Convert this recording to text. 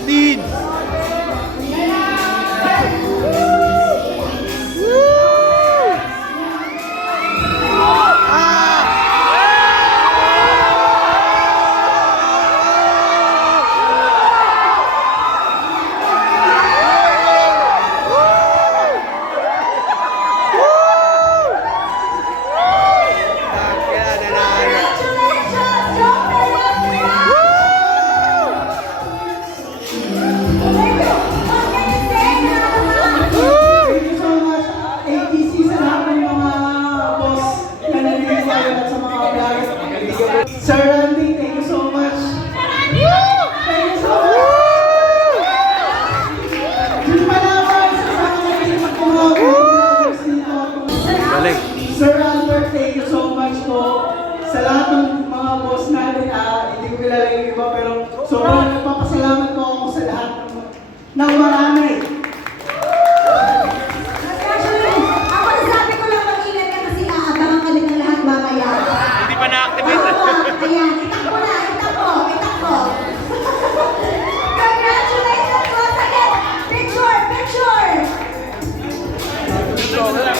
16. sa lahat ng mga boss natin, ah, hindi ko kilala yung iba, pero sobrang nagpapasalamat po ako sa lahat ng, ng marami. Actually, ako nasabi ko lang mag-ingat kasi aabangan ka lahat mamaya. Hindi pa na-activate. Oo, ayan. Itakbo na.